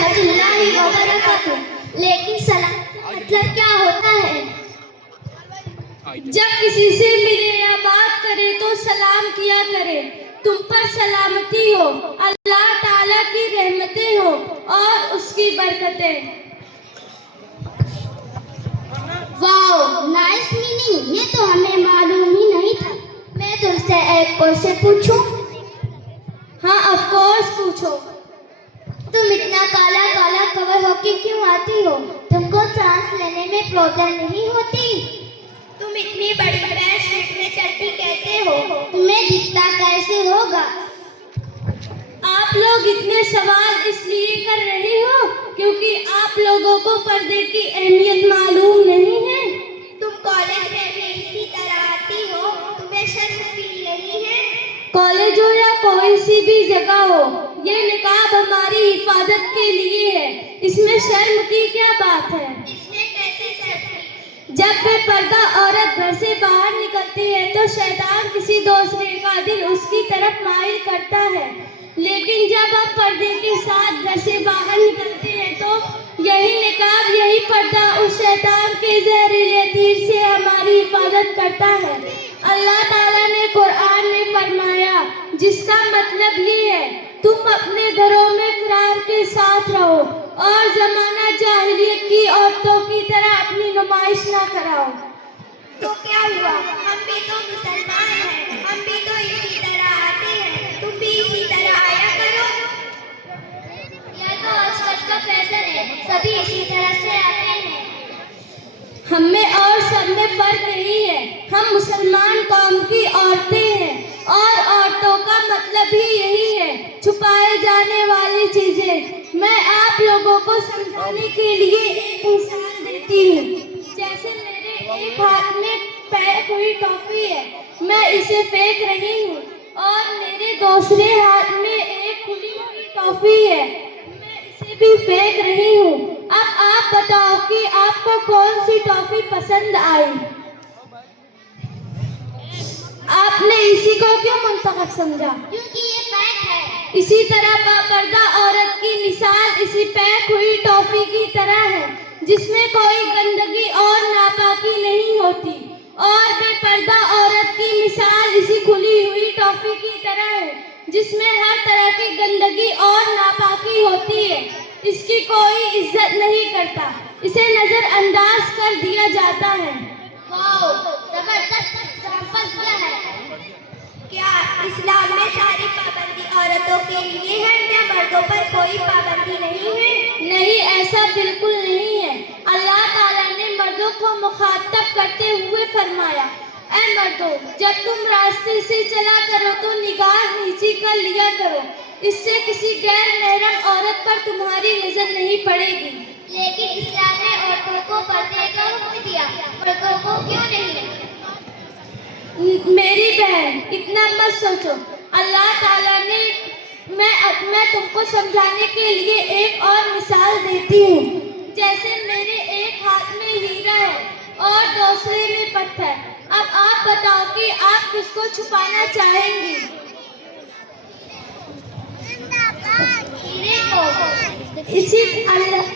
रहमतुल्लाहि व बरकातुहू। लेकिन सलाम का मतलब क्या होता है? जब किसी से मिले या बात करे तो सलाम किया करे। तुम पर सलामती हो, अल्लाह ताला की रहमतें हो और उसकी बरकतें। Wow, nice meaning. ये तो हमें मालूम ही नहीं था। मैं तुमसे एक क्वेश्चन पूछूं? हाँ, ऑफ कोर्स पूछो। तुम इतना काला काला कवर होके क्यों आती हो? तुमको सांस लेने में प्रॉब्लम नहीं होती? तुम इतनी बड़ी फ्रेश में चलती कैसे हो? तुम्हें दिखता कैसे होगा? आप लोग इतने सवाल इसलिए कर रहे हो क्योंकि आप लोगों को पर्दे की अहमियत मालूम नहीं है। तुम कॉलेज में भी इसी तरह आती हो, तुम्हें शर्म फील नहीं है? कॉलेज हो या कोई सी भी जगह हो, ये निकाब हमारी हिफाजत के लिए है। इसमें शर्म की क्या बात है? इसमें कैसे शर्म? जब बेपर्दा औरत घर से बाहर निकलती है तो शैतान किसी दूसरे का दिल उसकी तरफ माइल करता है, लेकिन जब आप पर्दे के साथ घर से बाहर निकलते हैं तो यही निकाब, यही पर्दा उस शैतान के जहरीले तीर से हमारी हिफाजत करता है। अल्लाह ताला ने कुरान में फरमाया, जिसका मतलब ये है तुम अपने घरों में करार के साथ रहो और जमाना जाहिलियत की औरतों की तरह अपनी नुमाइश ना कराओ। तो क्या हुआ? हम भी तो मुसलमान हैं, हम भी तो इसी तरह आते हैं, तुम भी इसी तरह आया करो। यह तो आजकल का फैशन है, सभी इसी तरह से आते हैं। हम में और सब में फर्क नहीं है। हम मुसलमान कौम की औरतें हैं और औरतों का मतलब ही यही है, छुपाए जाने वाली चीजें। मैं आप लोगों को समझाने के लिए एक मिसाल देती हूँ। जैसे मेरे एक हाथ में पैक हुई टॉफी है, मैं इसे फेंक रही हूँ, और मेरे दूसरे हाथ में एक खुली हुई टॉफी है, मैं इसे भी फेंक रही हूँ। अब आप बताओ कि आपको कौन सी टॉफी पसंद आई? आपने इसी को क्यों मुंतखब समझा? क्योंकि ये पैक है। इसी तरह बेपर्दा औरत की मिसाल इसी पैक हुई टॉफी की तरह है, जिसमें कोई गंदगी और नापाकी नहीं होती, और बेपर्दा औरत की मिसाल इसी खुली हुई टॉफी की तरह है, जिसमें हर तरह की गंदगी और नापाकी होती है। इसकी कोई इज्जत नहीं करता, इसे नजरअंदाज कर दिया जाता है। वाओ, जबरदस्त एग्जांपल दिया है। क्या इस्लाम में सारी पाबंदी औरतों के लिए है या मर्दों पर कोई पाबंदी नहीं है? नहीं, ऐसा बिल्कुल नहीं है। अल्लाह ताला ने मर्दों को मुखातब करते हुए फरमाया, ऐ मर्दों, जब तुम रास्ते से चला करो तो निगाह नीची कर लिया करो, इससे किसी गैर महरम औरत पर तुम्हारी नजर नहीं पड़ेगी। लेकिन इस्लाम ने औरतों को पर्दे का हुक्म दिया, मर्दों को क्यों नहीं? मेरी बहन, इतना मत सोचो। अल्लाह ताला ने मैं तुमको समझाने के लिए एक और मिसाल देती हूँ। जैसे मेरे एक हाथ में हीरा है और दूसरे में पत्थर। अब आप बताओ कि आप किसको छुपाना चाहेंगी? हीरे को।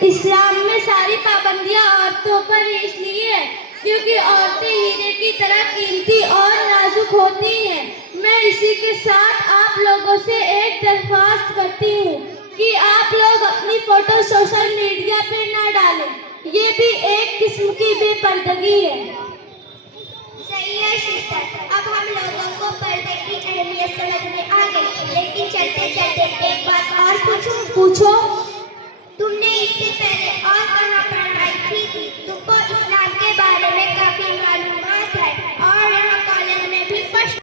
इस्लाम में सारी पाबंदियां औरतों पर इसलिए है क्योंकि औरतें हीरे की तरह कीमती और नाजुक होती हैं। मैं इसी के साथ आप लोगों से एक दरख्वास्त करती हूँ कि आप लोग अपनी फोटो सोशल मीडिया पे ना डालें, ये भी एक किस्म की बेपर्दगी है। सही है सिस्टर, अब हम लोगों को पर्दे की अहमियत समझ में आ गई। लेकिन चलते चलते एक बात और पूछूं? पूछो।